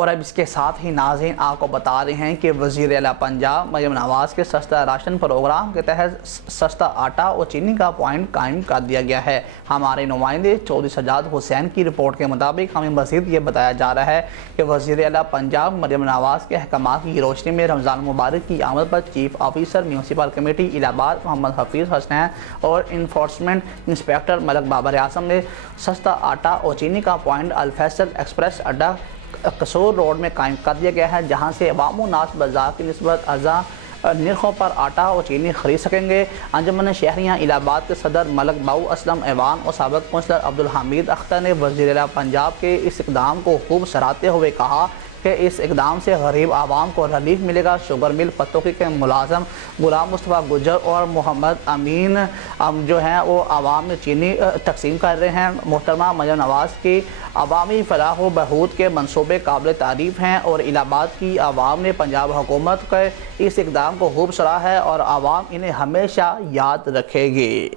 اور اب اس کے ساتھ ہی ناظرین آپ کو بتا رہے ہیں کہ وزیر اعلیٰ پنجاب مریم نواز کے سستا راشن پروگرام کے تحت سستا آٹا اور چینی کا پوائنٹ قائم کر دیا گیا ہے۔ ہمارے نمائندے چودھری سجاد حسین کی رپورٹ کے مطابق ہمیں مزید یہ بتایا جا رہا ہے کہ وزیر اعلیٰ پنجاب مریم نواز کے احکامات کی روشنی میں رمضان مبارک کی آمد پر چیف آفیسر میونسپل کمیٹی الہ آباد محمد حفیظ حسنین اور انفورسمنٹ انسپیکٹر ملک بابر اعظم نے سستا آٹا اور چینی کا پوائنٹ الفیصل ایکسپریس اڈا قصور روڈ میں قائم کر دیا گیا ہے، جہاں سے عوام و ناس بازار کی نسبت ارزاں نرخوں پر آٹا اور چینی خرید سکیں گے۔ انجمن شہریاں الہ آباد کے صدر ملک باؤ اسلم ایوان اور سابق کونسلر عبدالحمید اختر نے وزیر اعلیٰ پنجاب کے اس اقدام کو خوب سراہتے ہوئے کہا کہ اس اقدام سے غریب عوام کو ریلیف ملے گا۔ شوگر مل پتوکی کے ملازم غلام مصطفیٰ گجر اور محمد امین جو ہیں وہ عوام میں چینی تقسیم کر رہے ہیں۔ محترمہ مریم نواز کی عوامی فلاح و بہبود کے منصوبے قابل تعریف ہیں اور الہ آباد کی عوام نے پنجاب حکومت کے اس اقدام کو خوب سراہا ہے اور عوام انہیں ہمیشہ یاد رکھے گی۔